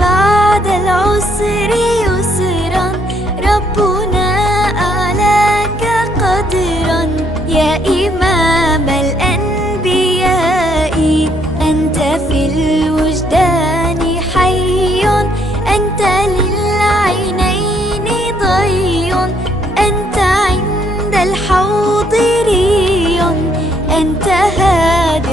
بعد العسر يسرا، ربنا أعلاك قدرا. يا إمام الأنبياء أنت في الوجدان حي، أنت للعينين ضي، أنت عند الحوض ري، أنت هاد